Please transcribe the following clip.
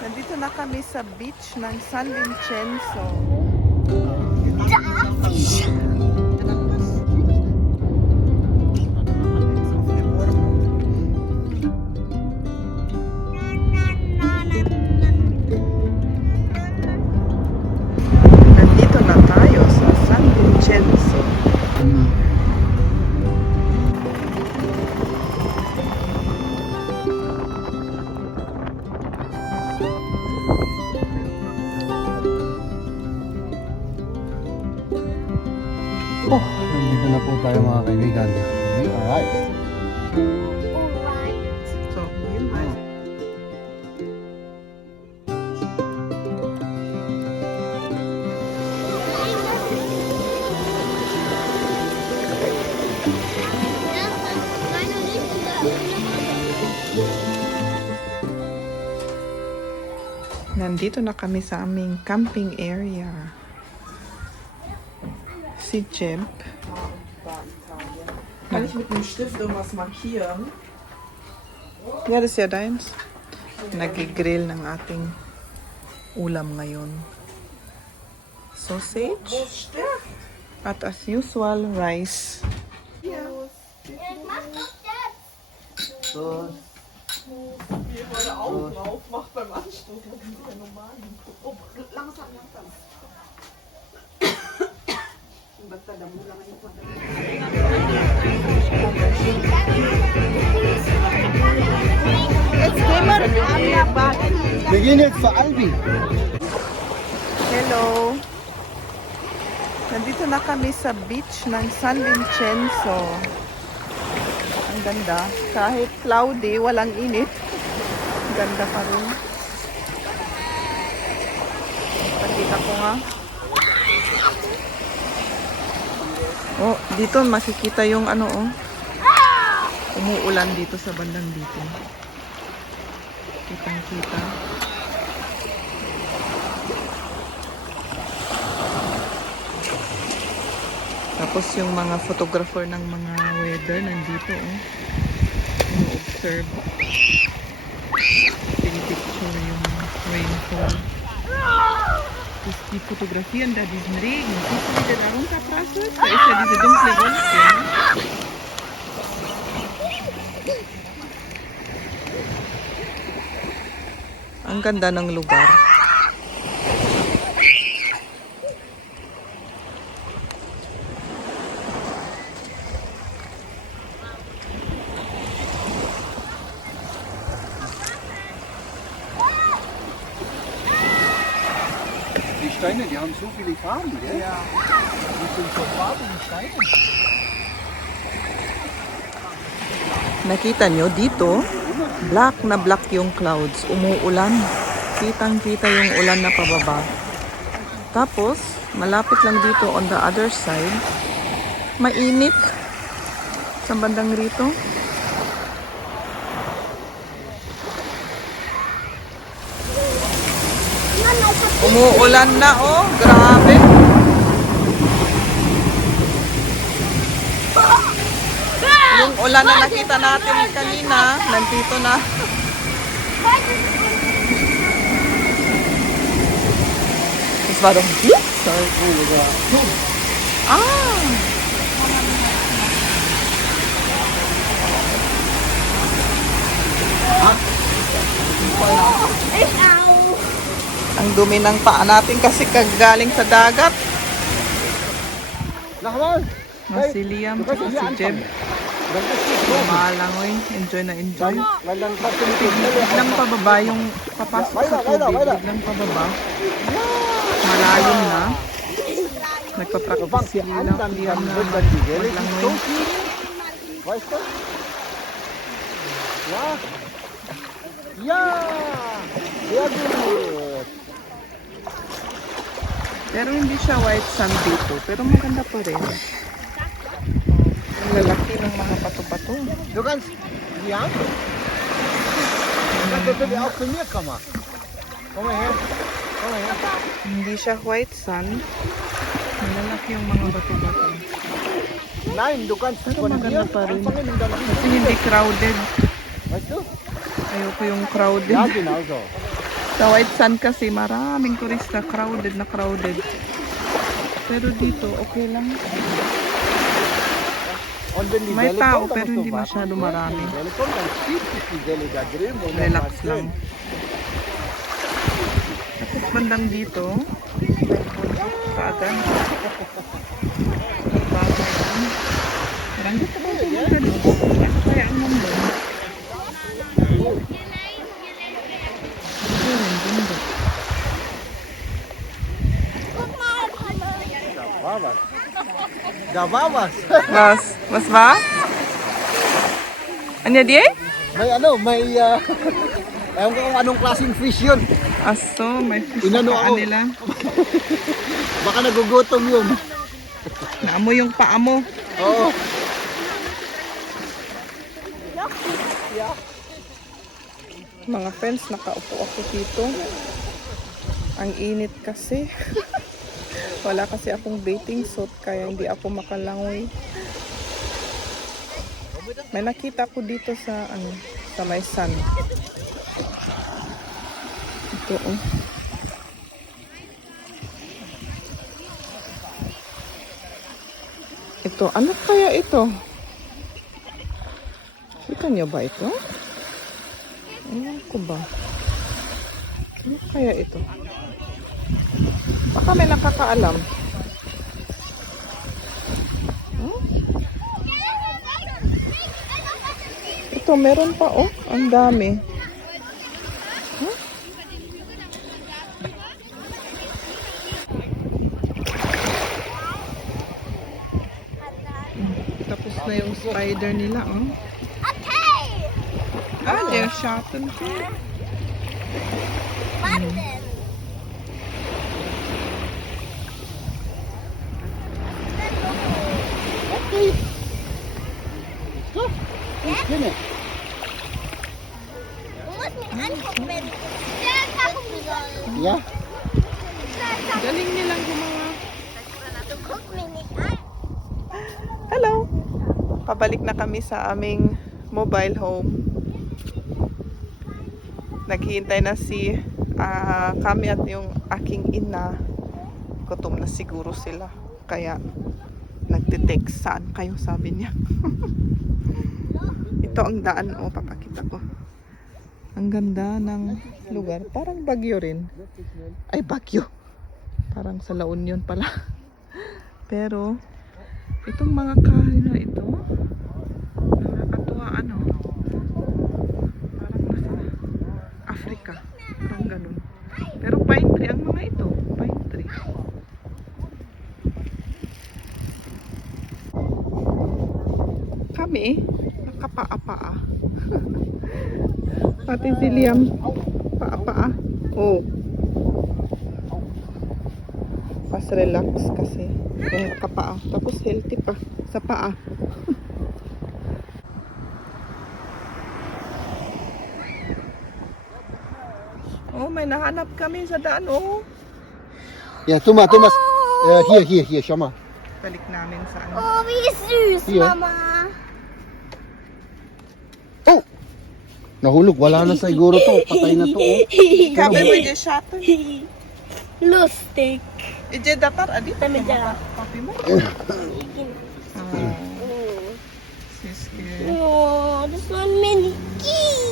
Nandito na kami sa beach ng San Vincenzo. Nandito na tayo sa San Vincenzo. Oh, nandito na po tayo mga kaibigan. We arrived. So, yun ba? Nandito na kami sa aming camping area. Si Jeb. Kann ich mit einem Stift irgendwas markieren? Ja, das ist ja deins. Nagigrill ng ating ulam ngayon. Sausage. Wo ist Stift? At as usual, rice. So, Hier meine Augen aufmacht beim Anstoßen. Das ist ja normal. Oh, langsam, langsam. wir gehen jetzt zur Albi. Hello! Nandito na kami sa beach ng San Vincenzo. Ang ganda. Kahit cloudy, walang init. Ang ganda pa rin. Pakita ko nga. Oh, dito makikita yung ano oh. Umuulan dito sa bandang dito. Kitang-kita. Tapos yung mga photographer ng mga weather nandito oh. Ino-observe. Pinipicture yung rainfall. Dus die fotografieren da diesen Regen. Siehst du, wie der da runterprasselt? Da ist ja diese dunkle Wolke. Ang ganda ng lugar. Die Steine, die haben so viele Farben, gell? Ja. Die sind so farbige Steine. Nakita nyo dito, black na black yung clouds. Umuulan. Kitang-kita yung ulan na pababa. Tapos, malapit lang dito on the other side, mainit sa bandang rito. Umuulan na oh, grabe. Yung ulan na nakita natin kanina, nandito na. Das war doch Blitzer. Ah. Ang dumi ng paa natin kasi kagaling sa dagat. Nochmal. Si Liam at si Jeb. Malangoy. Enjoy na enjoy. Weil dann kannst du mit dem Biglang pababa yung papasok sa tubig. Biglang pababa. Malalim na. Nagpa-practice si Liam na maglangoy. Weißt du? Ja. Ja. Sehr gut. Pero hindi siya white sand dito. Pero maganda pa rin. Ang lalaki ng mga pato-pato. Du kannst, ja? Das bitte auch zu mir kommen. Komm mal her. Komm mal her. Hindi siya white sand. Malalaki yung mga bato-bato. Nein, du kannst Pero von maganda hier pa rin. anfangen und dann Kasi hindi crowded. weißt du? Ayoko yung crowded. Ja, genau so. Sa White Sand kasi maraming turista, crowded na crowded. Pero dito, okay lang. Und wenn die May Welle tao kommt, dann pero musst du hindi warten. masyado marami. Die Welle kommt, dann zieht sich die Welle da drüben und dann Relax war's lang. Tapos bandang dito, kaagan. Parang gusto ko pumunta dito. Kaya ang nandun. Ayun, ganda. Da war was. Da war was. Mas ba? Anya di? May ano, may... ewan ko kung anong klaseng fish yun. Aso, may fish Inano sa ako. kanila. Baka nagugutom yun. Naamoy yung paa mo. Oo. Mga friends, nakaupo ako dito. Ang init kasi. Wala kasi akong bathing suit kaya hindi ako makalangoy. May nakita ko dito sa sa may sun. Ito oh. Ito, ano kaya ito? Kita niyo ba ito? Ewan ko ba? Ano kaya ito? Baka may nakakaalam. Hmm? Ito, meron pa oh. Ang dami. Hmm? Tapos na yung spider nila oh. Ah, they're shopping too. Ich kenne. Du musst mich angucken, wenn du gucken sollst. Ja. Galing nilang gumawa. Du guckst mich nicht an. Hello! Pabalik na kami sa aming mobile home. Naghihintay na si kami at yung aking ina. Gutom na siguro sila. Kaya nagte-text, saan kayo, sabi niya. Ito ang daan, oh, papakita ko. Ang ganda ng lugar. Parang Baguio rin. Ay, Baguio. Parang sa La Union pala. Pero, itong mga kahoy na ito, nakakatuwa ano. Parang nasa Africa. Parang ganun. Pero pine tree ang mga ito. Pine tree. Kami, nakapaa-paa. Pati si Liam, paa-paa. Oh. Pas relax kasi. Yung nakapaa. Tapos healthy pa sa paa. Oh, may nahanap kami sa daan, oh. Ja, Thomas. Hier, schau mal. Balik namin sa ano. Oh, wie süß, Hier. Mama. Oh! Nahulog. Wala na siguro to. Patay na to. Oh. Kabe mo yung shot. Lustig. Ije datar, adi. Damit dyan. Papi mo. Oh, Siske. oh, das war ein Mini-Ski.